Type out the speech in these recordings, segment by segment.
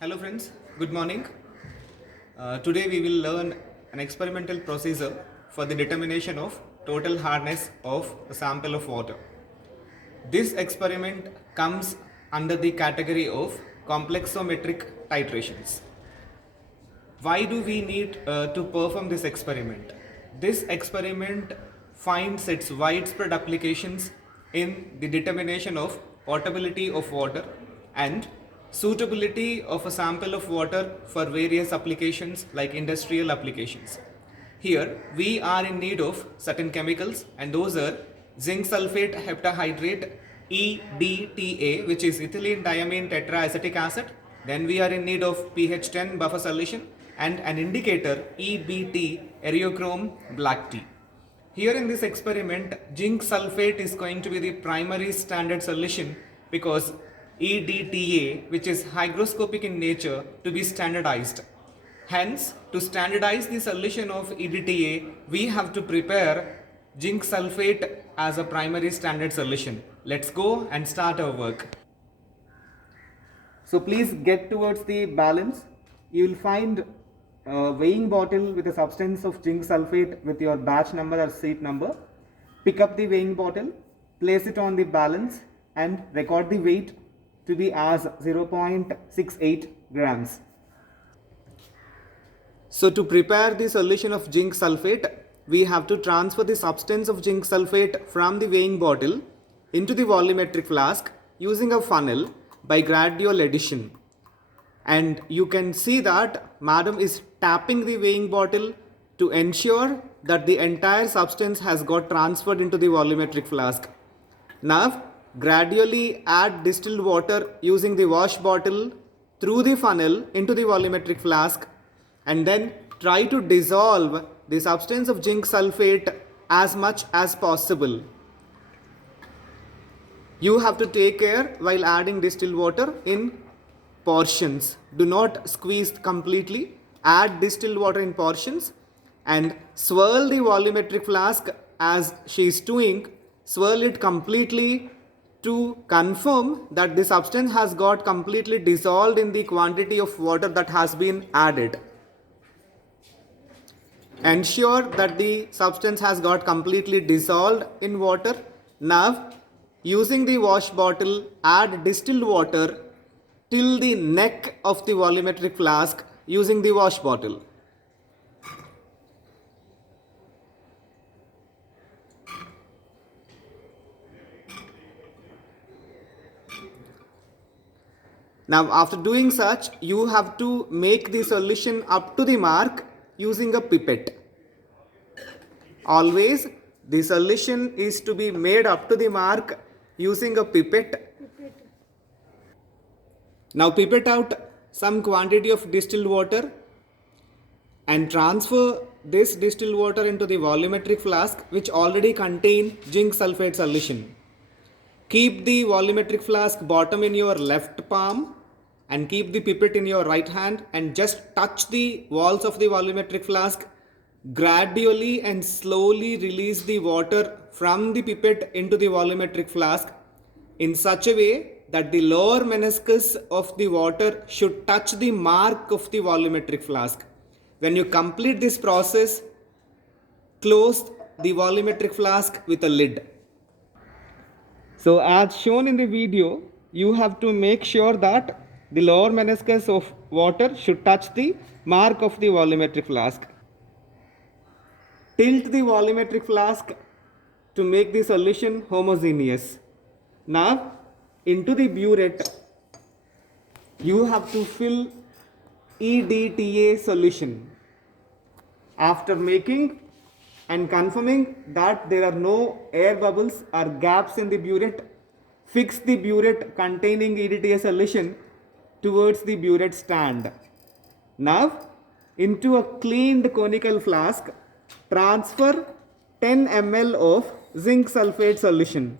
Hello friends, good morning. Today we will learn an experimental procedure for the determination of total hardness of a sample of water. This experiment comes under the category of complexometric titrations. Why do we need to perform this experiment? This experiment finds its widespread applications in the determination of potability of water and suitability of a sample of water for various applications like industrial applications. Here we are in need of certain chemicals, and those are zinc sulfate heptahydrate EDTA, which is ethylene diamine tetraacetic acid. Then we are in need of pH 10 buffer solution and an indicator EBT, eriochrome black tea. Here in this experiment, zinc sulfate is going to be the primary standard solution because EDTA, which is hygroscopic in nature, to be standardized. Hence, to standardize the solution of EDTA, we have to prepare zinc sulfate as a primary standard solution. Let's go and start our work. So please get towards the balance. You will find a weighing bottle with a substance of zinc sulfate with your batch number or seat number. Pick up the weighing bottle, place it on the balance and record the weight to be as 0.68 grams. So to prepare the solution of zinc sulfate, we have to transfer the substance of zinc sulfate from the weighing bottle into the volumetric flask using a funnel by gradual addition. And you can see that madam is tapping the weighing bottle to ensure that the entire substance has got transferred into the volumetric flask. Now gradually add distilled water using the wash bottle through the funnel into the volumetric flask, and then try to dissolve the substance of zinc sulfate as much as possible. You have to take care while adding distilled water in portions. Do not squeeze completely. Add distilled water in portions and swirl the volumetric flask as she is doing. Swirl it completely to confirm that the substance has got completely dissolved in the quantity of water that has been added. Ensure that the substance has got completely dissolved in water. Now, using the wash bottle, add distilled water till the neck of the volumetric flask using the wash bottle. Now, after doing such, you have to make the solution up to the mark using a pipette. Always the solution is to be made up to the mark using a pipette. Now pipette out some quantity of distilled water and transfer this distilled water into the volumetric flask which already contain zinc sulfate solution. Keep the volumetric flask bottom in your left palm and keep the pipette in your right hand and just touch the walls of the volumetric flask. Gradually and slowly release the water from the pipette into the volumetric flask in such a way that the lower meniscus of the water should touch the mark of the volumetric flask. When you complete this process, close the volumetric flask with a lid. So as shown in the video, you have to make sure that the lower meniscus of water should touch the mark of the volumetric flask. Tilt the volumetric flask to make the solution homogeneous. Now into the burette, you have to fill EDTA solution. After making and confirming that there are no air bubbles or gaps in the burette, fix the burette containing EDTA solution towards the burette stand. Now into a cleaned conical flask, transfer 10 ml of zinc sulfate solution.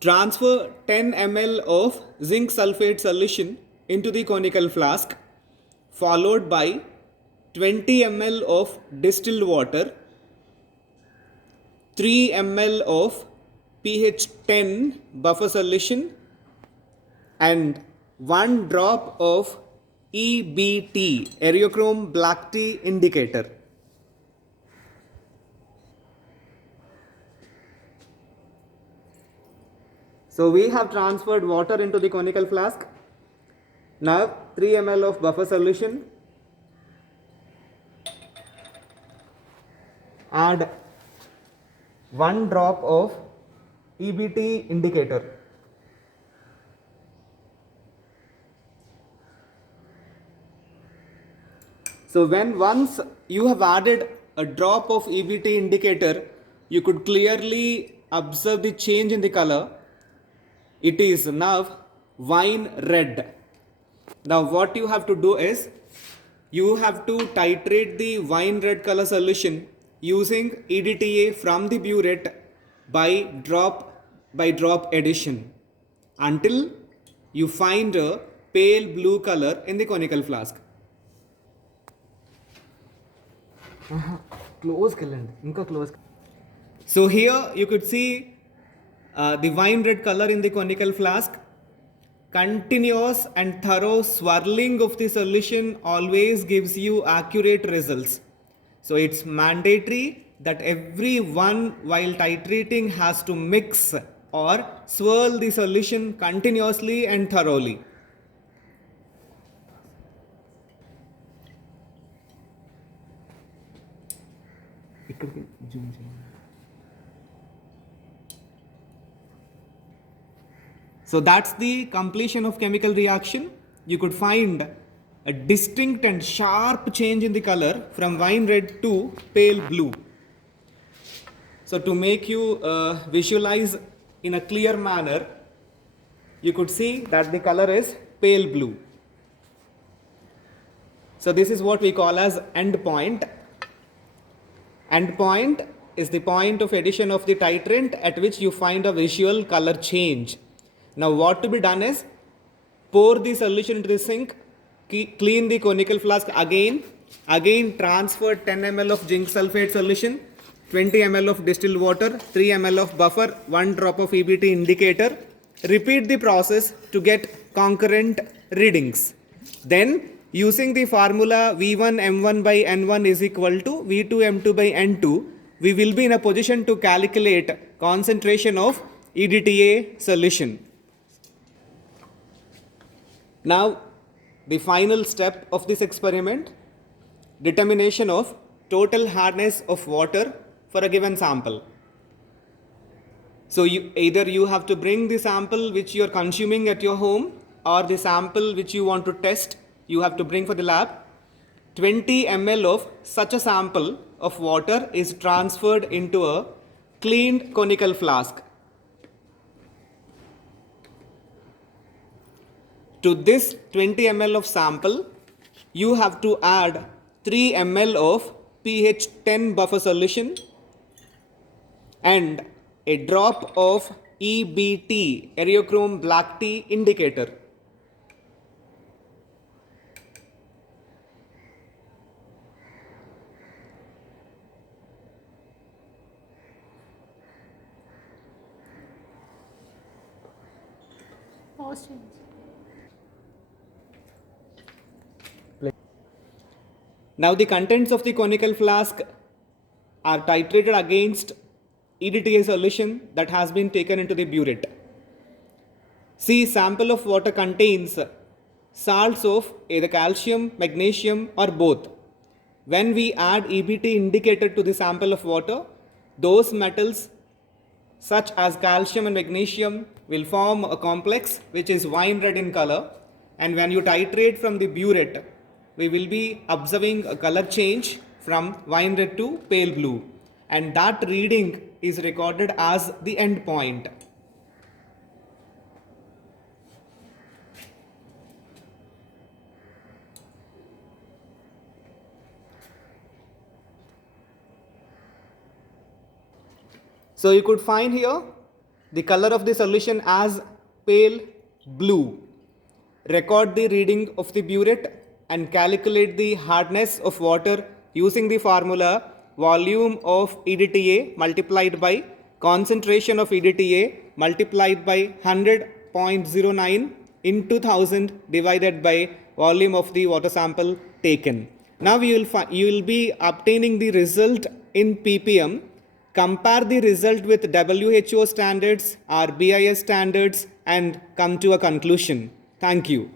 Transfer 10 ml of zinc sulfate solution into the conical flask, followed by 20 ml of distilled water, 3 ml of pH 10 buffer solution, and 1 drop of EBT, Eriochrome black tea indicator. So we have transferred water into the conical flask. Now 3 ml of buffer solution. Add 1 drop of EBT indicator. So when once you have added a drop of EBT indicator, you could clearly observe the change in the color. It is now wine red. Now what you have to do is, you have to titrate the wine red color solution using EDTA from the burette by drop addition until you find a pale blue color in the conical flask. So here you could see the wine red color in the conical flask. Continuous and thorough swirling of the solution always gives you accurate results. So it's mandatory that everyone while titrating has to mix or swirl the solution continuously and thoroughly. So that's the completion of chemical reaction. You could find a distinct and sharp change in the color from wine red to pale blue. So to make you visualize in a clear manner, you could see that the color is pale blue. So this is what we call as end point. End point is the point of addition of the titrant at which you find a visual color change. Now what to be done is, pour the solution into the sink, clean the conical flask again transfer 10 ml of zinc sulfate solution, 20 ml of distilled water, 3 ml of buffer, 1 drop of EBT indicator. Repeat the process to get concurrent readings. Then using the formula V1 M1 by N1 is equal to V2 M2 by N2, we will be in a position to calculate concentration of EDTA solution. Now, the final step of this experiment, determination of total hardness of water for a given sample. So either you have to bring the sample which you are consuming at your home, or the sample which you want to test, you have to bring for the lab. 20 ml of such a sample of water is transferred into a cleaned conical flask. To this 20 ml of sample, you have to add 3 ml of pH 10 buffer solution and a drop of EBT, Eriochrome black tea indicator. Now the contents of the conical flask are titrated against EDTA solution that has been taken into the burette. See, sample of water contains salts of either calcium, magnesium or both. When we add EBT indicator to the sample of water, those metals such as calcium and magnesium will form a complex which is wine red in color, and when you titrate from the burette, we will be observing a color change from wine red to pale blue, and that reading is recorded as the end point. So you could find here the color of the solution as pale blue. Record the reading of the burette and calculate the hardness of water using the formula volume of EDTA multiplied by concentration of EDTA multiplied by 100.09 into 1000 divided by volume of the water sample taken. Now you will be obtaining the result in ppm. Compare the result with WHO standards or BIS standards and come to a conclusion. Thank you.